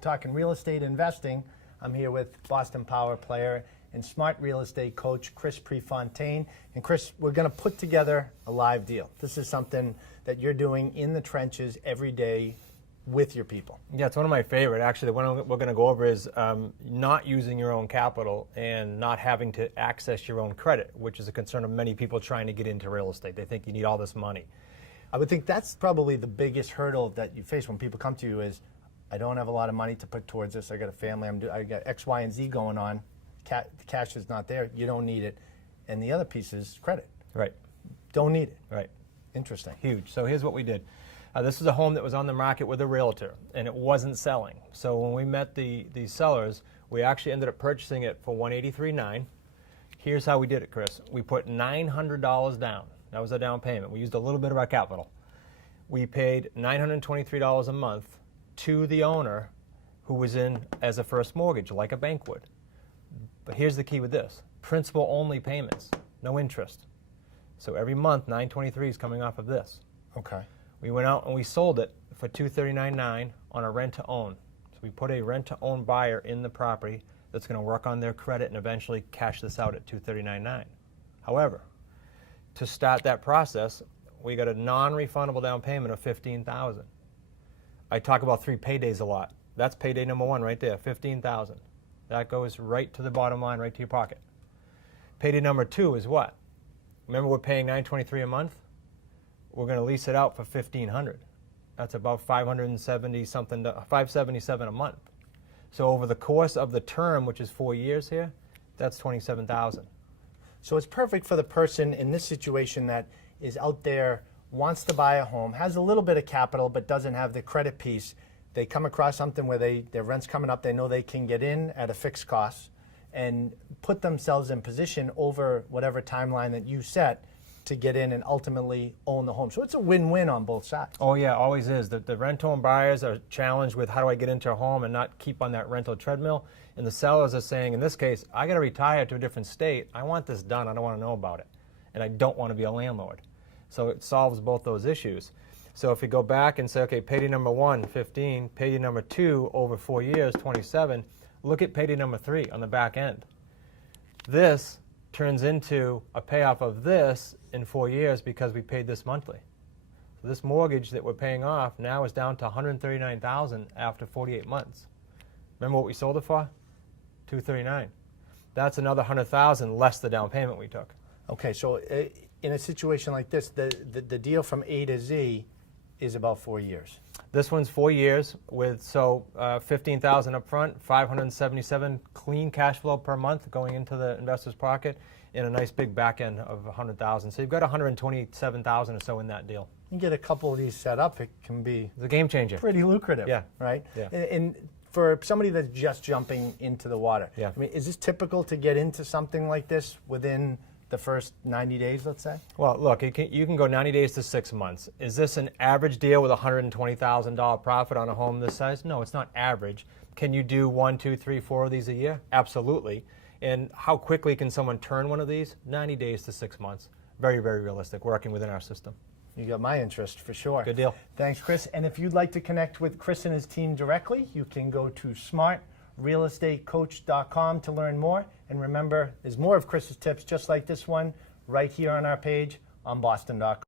We're talking real estate investing. I'm here with Boston Power player and smart real estate coach, Chris Prefontaine. And Chris, we're going to put together a live deal. This is something that you're doing in the trenches every day with your people. Yeah, it's one of my favorite. Actually, the one we're going to go over is not using your own capital and not having to access your own credit, which is a concern of many people trying to get into real estate. They think you need all this money. I would think that's probably the biggest hurdle that you face when people come to you is, I don't have a lot of money to put towards this. I got a family. I got X, Y, and Z going on. The cash is not there. You don't need it. And the other piece is credit. Right. Don't need it. Right. Interesting. Huge. So here's what we did. This is a home that was on the market with a realtor, and it wasn't selling. So when we met the sellers, we actually ended up purchasing it for $183,900. Here's how we did it, Chris. We put $900 down. That was our down payment. We used a little bit of our capital. We paid $923 a month to the owner who was in as a first mortgage, like a bank would. But here's the key with this. Principal only payments, no interest. So every month, $923 is coming off of this. Okay. We went out and we sold it for $239,900 on a rent-to-own. So we put a rent-to-own buyer in the property that's going to work on their credit and eventually cash this out at $239,900. However, to start that process, we got a non-refundable down payment of $15,000. I talk about 3 paydays a lot. That's payday number 1 right there, $15,000. That goes right to the bottom line, right to your pocket. Payday number 2 is what? Remember, we're paying $923 a month. We're going to lease it out for $1,500. That's about $577 a month. So over the course of the term, which is 4 years here, that's $27,000. So it's perfect for the person in this situation that is out there, wants to buy a home, has a little bit of capital, but doesn't have the credit piece. They come across something where their rent's coming up, they know they can get in at a fixed cost and put themselves in position over whatever timeline that you set to get in and ultimately own the home. So it's a win-win on both sides. Oh yeah, always is. The rent-to-own buyers are challenged with how do I get into a home and not keep on that rental treadmill. And the sellers are saying, in this case, I got to retire to a different state. I want this done. I don't want to know about it. And I don't want to be a landlord. So it solves both those issues. So if you go back and say, okay, payday number 1, 15, payday number 2 over 4 years, 27, look at payday number 3 on the back end. This turns into a payoff of this in 4 years because we paid this monthly. So this mortgage that we're paying off now is down to $139,000 after 48 months. Remember what we sold it for? $239,000. That's another $100,000 less the down payment we took. Okay, so in a situation like this, the deal from A to Z is about 4 years. This one's 4 years with $15,000 up front, $577 clean cash flow per month going into the investor's pocket, and a nice big back end of $100,000. So you've got $127,000 or so in that deal. You get a couple of these set up, it can be It's a game changer. pretty lucrative. Yeah. Right? Yeah. And for somebody that's just jumping into the water, Yeah. I mean, is this typical to get into something like this within the first 90 days, let's say? Well, look, you can go 90 days to 6 months. Is this an average deal with $120,000 profit on a home this size? No, it's not average. Can you do 1, 2, 3, 4 of these a year? Absolutely. And how quickly can someone turn one of these? 90 days to 6 months. Very, very realistic, working within our system. You got my interest for sure. Good deal. Thanks, Chris. And if you'd like to connect with Chris and his team directly, you can go to smartrealestatecoach.com to learn more. And remember, there's more of Chris's tips just like this one right here on our page on boston.com.